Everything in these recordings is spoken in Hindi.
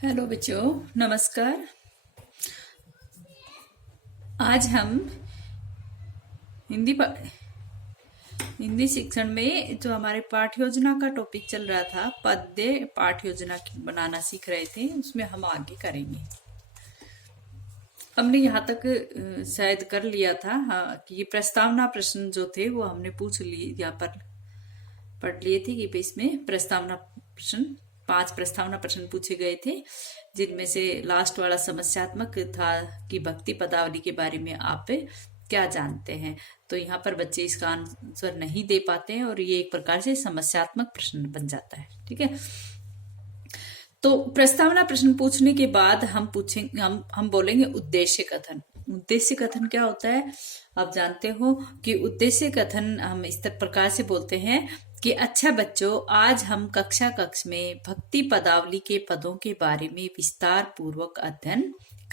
हेलो बच्चों, नमस्कार। आज हम हिंदी हिंदी शिक्षण में जो हमारे पाठ योजना का टॉपिक चल रहा था, पद्य पाठ योजना बनाना सीख रहे थे, उसमें हम आगे करेंगे। हमने यहाँ तक शायद कर लिया था। हाँ, कि ये प्रस्तावना प्रश्न जो थे वो हमने पूछ लिए, यहाँ पर पढ़ लिए थे कि इसमें प्रस्तावना प्रश्न 5 प्रस्तावना प्रश्न पूछे गए थे, जिनमें से लास्ट वाला समस्यात्मक था कि भक्ति पदावली के बारे में आप क्या जानते हैं। तो यहाँ पर बच्चे इसका आंसर नहीं दे पाते हैं और ये एक प्रकार से समस्यात्मक प्रश्न बन जाता है। ठीक है, तो प्रस्तावना प्रश्न पूछने के बाद हम पूछेंगे, हम बोलेंगे उद्देश्य कथन। उद्देश्य कथन क्या होता है आप जानते हो कि उद्देश्य कथन हम इस प्रकार से बोलते हैं कि अच्छा बच्चों, आज हम कक्ष में भक्ति पदावली के पदों के बारे में विस्तार पूर्वक अध्ययन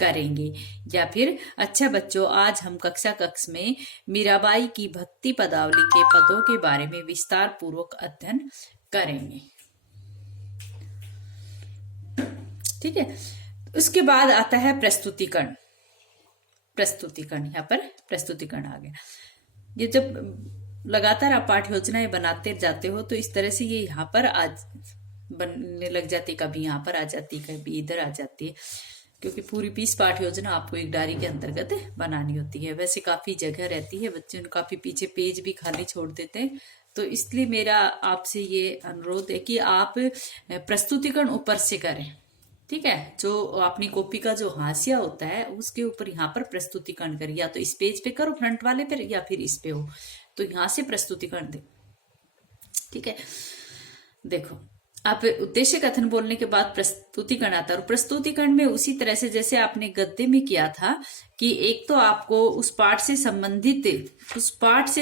करेंगे। या फिर अच्छा बच्चों, आज हम कक्ष में मीराबाई की भक्ति पदावली के पदों के बारे में विस्तार पूर्वक अध्ययन करेंगे। ठीक है, उसके बाद आता है प्रस्तुतिकरण। प्रस्तुतिकरण, यहाँ पर प्रस्तुतिकरण आ गया। ये जब लगातार आप पाठ योजनाएं बनाते जाते हो तो इस तरह से ये यहाँ पर आज बनने लग जाती, कभी यहाँ पर आ जाती, कभी इधर आ जाती है, क्योंकि पूरी 20 पाठ योजना आपको एक डायरी के अंतर्गत बनानी होती है। वैसे काफी जगह रहती है, बच्चे काफी पीछे पेज भी खाली छोड़ देते हैं, तो इसलिए मेरा आपसे ये अनुरोध है कि आप प्रस्तुतिकरण ऊपर से करें। ठीक है, जो अपनी कॉपी का जो हाशिया होता है उसके ऊपर यहाँ पर प्रस्तुतिकरण करिए, या तो इस पेज पे करो फ्रंट वाले पे, या फिर इस पे हो तो यहाँ से प्रस्तुतिकरण दे। ठीक है, देखो आप उद्देश्य कथन बोलने के बाद प्रस्तुतिकरण आता है, और प्रस्तुतिकरण में उसी तरह से जैसे आपने गद्य में किया था कि एक तो आपको उस पाठ से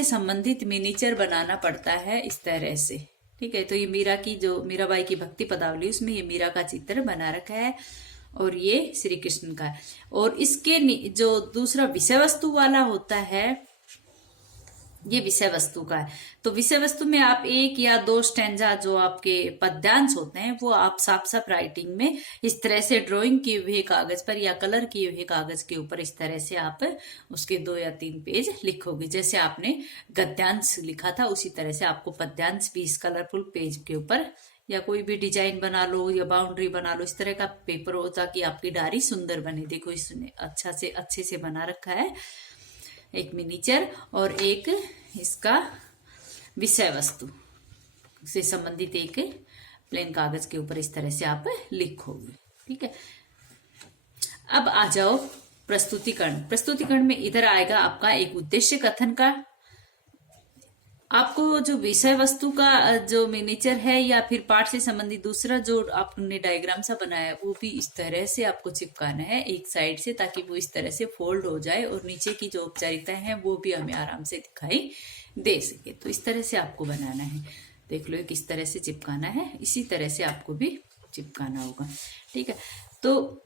संबंधित मिनीचर बनाना पड़ता है इस तरह से। ठीक है, तो ये मीराबाई की भक्ति पदावली, उसमें ये मीरा का चित्र बना रखा है और ये श्री कृष्ण का है। और इसके जो दूसरा विषय वस्तु वाला होता है, ये विषय वस्तु का है। तो विषय वस्तु में आप 1 या 2 स्टैंजा जो आपके पद्यांश होते हैं वो आप साफ साफ राइटिंग में इस तरह से ड्राइंग किए हुए कागज पर या कलर किए हुए कागज के ऊपर इस तरह से आप उसके 2 या 3 पेज लिखोगे। जैसे आपने गद्यांश लिखा था उसी तरह से आपको पद्यांश भी इस कलरफुल पेज के ऊपर, या कोई भी डिजाइन बना लो या बाउंड्री बना लो, इस तरह का पेपर हो ताकि आपकी डायरी सुंदर बने। देखो इसने अच्छे से बना रखा है, एक मिनीचर और एक इसका विषय वस्तु से संबंधित एक प्लेन कागज के ऊपर इस तरह से आप लिखोगे। ठीक है, अब आ जाओ प्रस्तुतिकरण। प्रस्तुतिकरण में इधर आएगा आपका एक उद्देश्य कथन का, आपको जो विषय वस्तु का जो मिनीचर है या फिर पाठ से संबंधित दूसरा जो आपने डायग्राम सा बनाया वो भी इस तरह से आपको चिपकाना है एक साइड से, ताकि वो इस तरह से फोल्ड हो जाए और नीचे की जो औपचारिकताएं हैं वो भी हमें आराम से दिखाई दे सके। तो इस तरह से आपको बनाना है। देख लो किस तरह से चिपकाना है, इसी तरह से आपको भी चिपकाना होगा। ठीक है, तो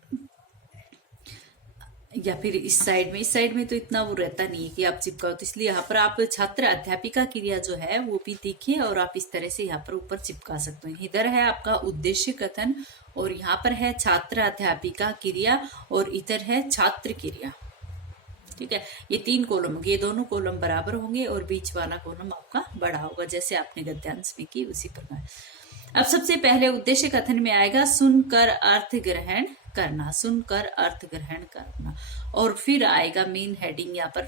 या फिर इस साइड में तो इतना वो रहता नहीं है कि आप चिपकाओ, तो इसलिए यहाँ पर आप छात्र अध्यापिका क्रिया जो है वो भी देखिए और आप इस तरह से यहाँ पर ऊपर चिपका सकते हैं। इधर है आपका उद्देश्य कथन और यहाँ पर है छात्र अध्यापिका क्रिया और इधर है छात्र क्रिया। ठीक है, ये 3 कॉलम होंगे, ये दोनों कॉलम बराबर होंगे और बीच वाला कॉलम आपका बड़ा होगा, जैसे आपने गद्यांश में की उसी प्रकार। अब सबसे पहले उद्देश्य कथन में आएगा सुनकर अर्थ ग्रहण करना, सुनकर अर्थ ग्रहण करना। और फिर आएगा मेन हेडिंग यहाँ पर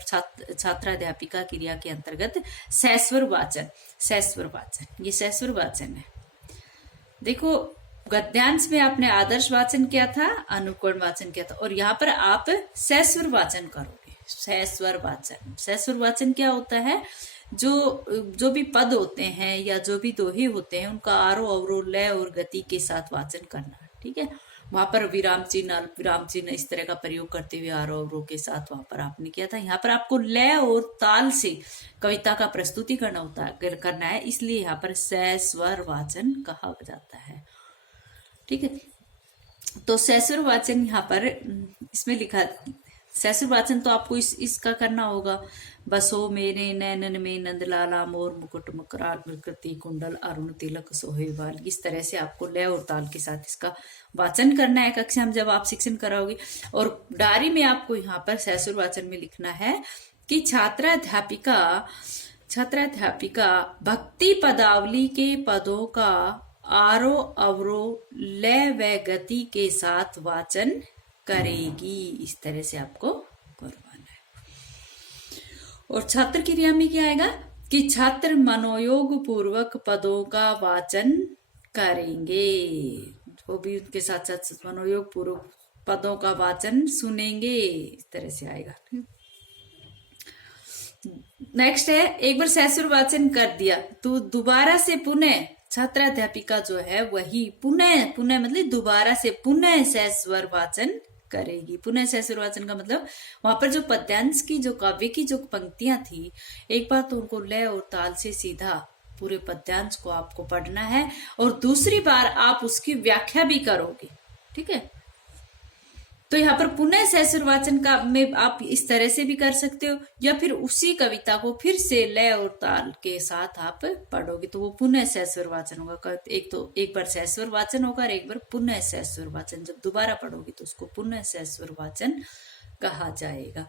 छात्राध्यापिका क्रिया के अंतर्गत सैस्वर वाचन। सैस्वर वाचन, ये सैस्वर वाचन है। देखो गद्यांश में आपने आदर्श वाचन किया था, अनुकरण वाचन किया था, और यहाँ पर आप सैस्वर वाचन करोगे। सैस्वर वाचन, सैस्वर वाचन क्या होता है, जो भी पद होते हैं या जो भी दोहे होते हैं उनका आरोह अवरोह लय और गति के साथ वाचन करना। ठीक है, वहां पर विराम चिन्ह इस तरह का प्रयोग करते हुए आरोह अवरोह के साथ वहां पर आपने किया था। यहाँ पर आपको लय और ताल से कविता का प्रस्तुतिकरण करना है, इसलिए यहाँ पर सैस्वर वाचन कहा जाता है। ठीक है, तो सैस्वर वाचन यहाँ पर इसमें लिखा, सैस्वर वाचन तो आपको इसका करना होगा। बसो मेरे नैनन में नंदलाला मोर मुकुट मकरार कृति कुंडल अरुण तिलक सोहे बाल। इस तरह से आपको लय और ताल के साथ इसका वाचन करना है कक्षा में जब आप शिक्षण कराओगे। और डायरी में आपको यहाँ पर सैसुर वाचन में लिखना है कि छात्राध्यापिका भक्ति पदावली के पदों का आरोह अवरोह लय व गति के साथ वाचन करेगी। इस तरह से आपको करवाना है। और छात्र क्रिया में क्या आएगा कि छात्र मनोयोग पूर्वक पदों का वाचन करेंगे, वो भी उनके साथ साथ मनोयोग पूर्वक पदों का वाचन सुनेंगे। इस तरह से आएगा। नेक्स्ट है, एक बार सैसुर वाचन कर दिया तो दोबारा से पुनः छात्राध्यापिका जो है वही पुनः मतलब दोबारा से पुनः सैस्वर वाचन करेगी। पुनः सैसुर वाचन का मतलब वहां पर जो पद्यांश की जो काव्य की जो पंक्तियां थी, एक बार तो उनको लय और ताल से सीधा पूरे पद्यांश को आपको पढ़ना है और दूसरी बार आप उसकी व्याख्या भी करोगे। ठीक है, तो यहाँ पर पुनः सैसुर वाचन का में आप इस तरह से भी कर सकते हो या फिर उसी कविता को फिर से लय और ताल के साथ आप पढ़ोगे तो वो पुनः सैसुर वाचन होगा। एक बार सैसुर वाचन होगा और एक बार पुनः सैसुर वाचन। जब दोबारा पढ़ोगे तो उसको पुनः सैसुर वाचन कहा जाएगा।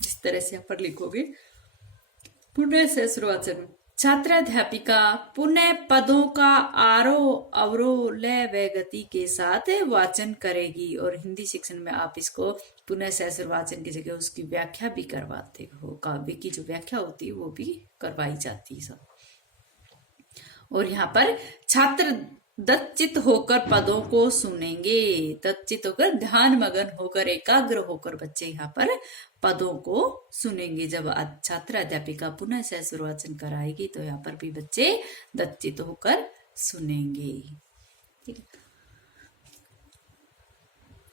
इस तरह से यहाँ पर लिखोगे पुनः सैसुर वाचन। छात्राध्यापिका पुनः पदों का आरोह अवरोह लय व गति के साथ वाचन करेगी। और हिंदी शिक्षण में आप इसको पुनः सैसुर वाचन की जगह उसकी व्याख्या भी करवाते हो। काव्य की जो व्याख्या होती है वो भी करवाई जाती है सब। और यहाँ पर छात्र दत्तचित होकर पदों को सुनेंगे। दत्तचित होकर ध्यान मगन होकर एकाग्र होकर बच्चे यहाँ पर पदों को सुनेंगे। जब छात्र अध्यापिका पुनः सैसुर वाचन कराएगी तो यहाँ पर भी बच्चे दत्तचित होकर सुनेंगे। ठीक है,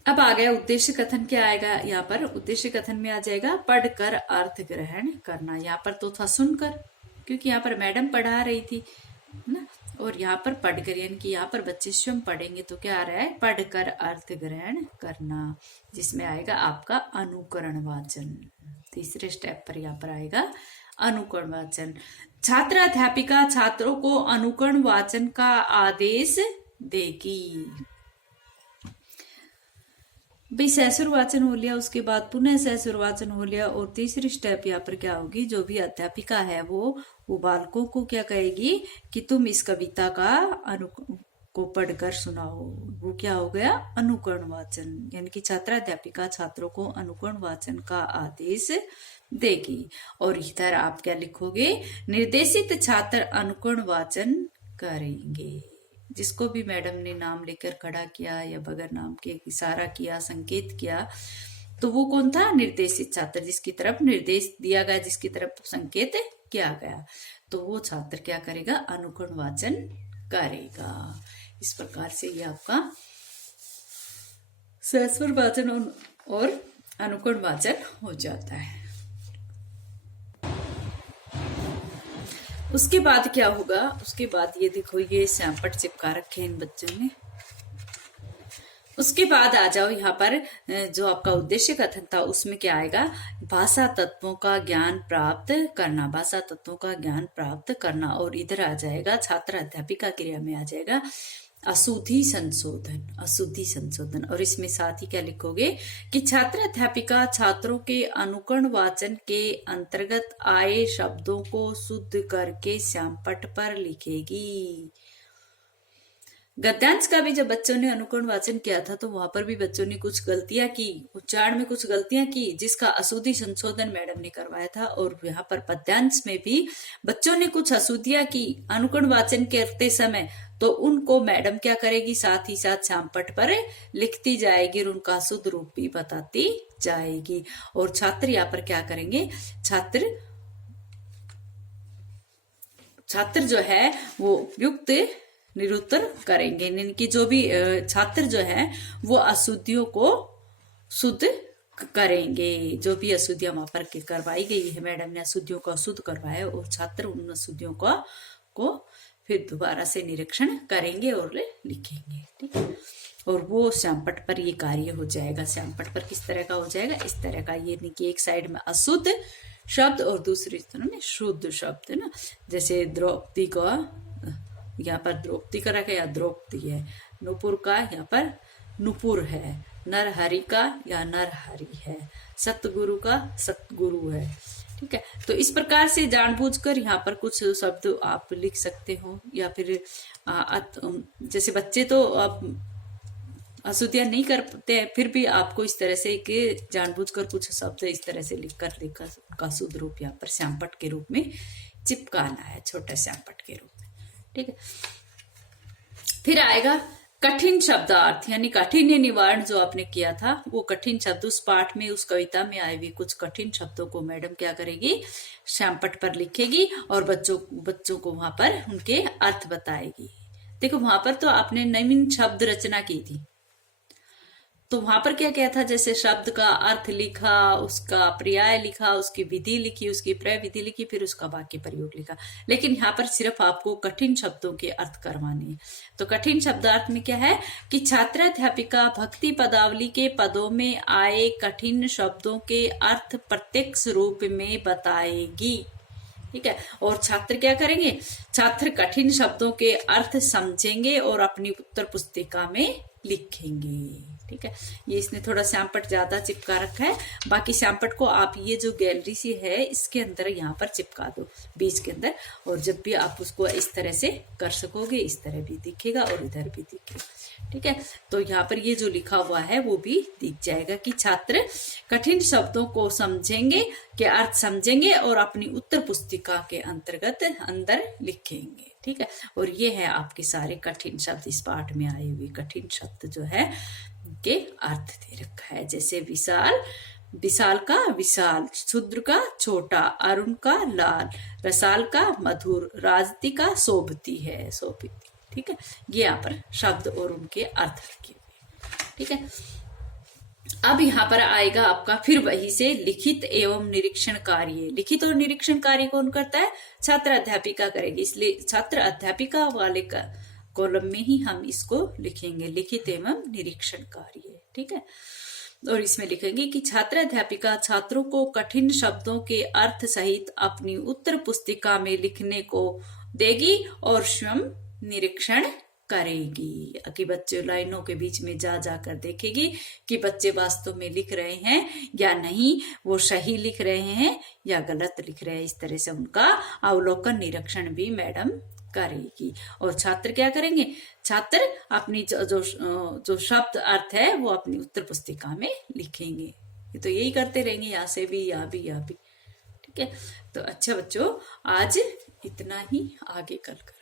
अब आ गया उद्देश्य कथन। क्या आएगा यहाँ पर? उद्देश्य कथन में आ जाएगा पढ़कर अर्थ ग्रहण करना। यहाँ पर तो था सुनकर, क्योंकि यहाँ पर मैडम पढ़ा रही थी ना, और यहाँ पर पढ़कर यानी कि यहाँ पर बच्चे स्वयं पढ़ेंगे तो क्या आ रहा है? पढ़कर अर्थ ग्रहण करना, जिसमें आएगा आपका अनुकरण वाचन। तीसरे स्टेप पर यहाँ पर आएगा अनुकरण वाचन। छात्र अध्यापिका छात्रों को अनुकरण वाचन का आदेश देगी। भाई सैसुर वाचन हो लिया, उसके बाद पुनः सैसुर वाचन हो लिया, और तीसरी स्टेप यहाँ पर क्या होगी? जो भी अध्यापिका है वो बालकों को क्या कहेगी कि तुम इस कविता को पढ़कर सुनाओ। वो क्या हो गया? अनुकरण वाचन। यानी कि छात्राध्यापिका छात्रों को अनुकरण वाचन का आदेश देगी। और इधर आप क्या लिखोगे? निर्देशित छात्र अनुकरण वाचन करेंगे। जिसको भी मैडम ने नाम लेकर खड़ा किया या बगैर नाम के इशारा किया, संकेत किया, तो वो कौन था? निर्देशित छात्र, जिसकी तरफ निर्देश दिया गया, जिसकी तरफ संकेत किया गया, तो वो छात्र क्या करेगा? अनुकरण वाचन करेगा। इस प्रकार से ये आपका सैसुर वाचन और अनुकरण वाचन हो जाता है। उसके बाद क्या होगा? उसके बाद ये देखो, ये श्यामपट चिपका रखे इन बच्चों ने। उसके बाद आ जाओ यहाँ पर जो आपका उद्देश्य कथन था उसमें क्या आएगा? भाषा तत्वों का ज्ञान प्राप्त करना। भाषा तत्वों का ज्ञान प्राप्त करना। और इधर आ जाएगा छात्र अध्यापिका क्रिया में आ जाएगा अशुद्धि संशोधन। अशुद्धि संशोधन। और इसमें साथ ही क्या लिखोगे कि छात्र अध्यापिका छात्रों के अनुकरण वाचन के अंतर्गत आए शब्दों को शुद्ध करके श्यामपट पर लिखेगी। गद्यांश का भी जब बच्चों ने अनुकरण वाचन किया था तो वहां पर भी बच्चों ने कुछ गलतियां की, उच्चारण में कुछ गलतियां की, जिसका अशुद्धि संशोधन मैडम ने करवाया था। और यहाँ पर पद्यांश में भी बच्चों ने कुछ अशुद्धियां की अनुकरण वाचन करते समय, तो उनको मैडम क्या करेगी? साथ ही साथ श्यामपट पर लिखती जाएगी और उनका शुद्ध रूप भी बताती जाएगी। और छात्र यहाँ पर क्या करेंगे? छात्र जो है वो उपयुक्त निरुत्तर करेंगे। इनकी जो भी छात्र जो है वो अशुद्धियों को शुद्ध करेंगे। जो भी अशुद्धियां वहां पर करवाई गई है, मैडम ने अशुद्धियों को शुद्ध करवाया, और छात्र उन अशुद्धियों को फिर दोबारा से निरीक्षण करेंगे और लिखेंगे। ठीक है, और वो श्यामपट पर ये कार्य हो जाएगा। श्यामपट पर किस तरह का हो जाएगा? इस तरह का, ये कि एक साइड में अशुद्ध शब्द और दूसरी तरह में शुद्ध शब्द, है ना। जैसे द्रौपदी का यहाँ पर द्रौपदी का रखा या द्रौपदी है, नुपुर का यहाँ पर नुपुर है, नरहरि का या नरहरि है, सतगुरु का सतगुरु है। ठीक है, तो इस प्रकार से जानबूझकर यहाँ पर कुछ शब्द आप लिख सकते हो, या फिर जैसे बच्चे तो आप अशुद्धियां नहीं करते हैं, फिर भी आपको इस तरह से कि जानबूझकर कुछ शब्द इस तरह से लिखकर उनका शुद्ध रूप यहाँ पर श्यामपट्ट के रूप में चिपकाना है, छोटा श्यामपट्ट के रूप में। ठीक है, फिर आएगा कठिन शब्दार्थ, यानी कठिन निवारण जो आपने किया था वो कठिन शब्द उस पाठ में, उस कविता में आए हुए कुछ कठिन शब्दों को मैडम क्या करेगी, श्यामपट्ट पर लिखेगी और बच्चों को वहां पर उनके अर्थ बताएगी। देखो वहां पर तो आपने नवीन शब्द रचना की थी, तो वहां पर क्या क्या था, जैसे शब्द का अर्थ लिखा, उसका पर्याय लिखा, उसकी विधि लिखी, उसकी प्रय विधि लिखी, फिर उसका वाक्य प्रयोग लिखा। लेकिन यहाँ पर सिर्फ आपको कठिन शब्दों के अर्थ करवाने हैं। तो कठिन शब्दार्थ में क्या है कि छात्राध्यापिका भक्ति पदावली के पदों में आए कठिन शब्दों के अर्थ प्रत्यक्ष रूप में बताएगी। ठीक है, और छात्र क्या करेंगे, छात्र कठिन शब्दों के अर्थ समझेंगे और अपनी उत्तर पुस्तिका में लिखेंगे। ठीक है, ये इसने थोड़ा श्यामपट्ट ज्यादा चिपका रखा है, बाकी श्यामपट्ट को आप ये जो गैलरी सी है इसके अंदर यहाँ पर चिपका दो, बीच के अंदर, और जब भी आप उसको इस तरह से कर सकोगे, इस तरह भी दिखेगा और इधर भी दिखेगा। ठीक है, तो यहाँ पर ये जो लिखा हुआ है वो भी दिख जाएगा कि छात्र कठिन शब्दों को समझेंगे, के अर्थ समझेंगे और अपनी उत्तर पुस्तिका के अंतर्गत अंदर लिखेंगे। ठीक है, और ये है आपके सारे कठिन शब्द, इस पाठ में आए हुए कठिन शब्द जो है के अर्थ दे रखा है। जैसे विशाल, विशाल का विशाल, क्षुद्र का छोटा, अरुण का लाल, रसाल का मधुर, राजती का शोभती है, शोभिती। ठीक है, ये यहाँ पर शब्द और उनके अर्थ लिखे हुए। ठीक है, अब यहाँ पर आएगा आपका फिर वही से लिखित एवं निरीक्षण कार्य। लिखित और निरीक्षण कार्य कौन करता है, छात्र अध्यापिका करेगी, इसलिए छात्र अध्यापिका वाले का कॉलम में ही हम इसको लिखेंगे, लिखित एवं निरीक्षण कार्य। ठीक है, और इसमें लिखेंगे कि छात्र अध्यापिका छात्रों को कठिन शब्दों के अर्थ सहित अपनी उत्तर पुस्तिका में लिखने को देगी और स्वयं निरीक्षण करेगी, कि बच्चे लाइनों के बीच में जा जाकर देखेगी कि बच्चे वास्तव में लिख रहे हैं या नहीं, वो सही लिख रहे हैं या गलत लिख रहे हैं। इस तरह से उनका अवलोकन निरीक्षण भी मैडम करेगी। और छात्र क्या करेंगे, छात्र अपनी जो शब्द अर्थ है वो अपनी उत्तर पुस्तिका में लिखेंगे। ये तो यही करते रहेंगे, यहाँ से भी, यहाँ भी, यहाँ भी। ठीक है, तो अच्छा बच्चों, आज इतना ही, आगे कल कर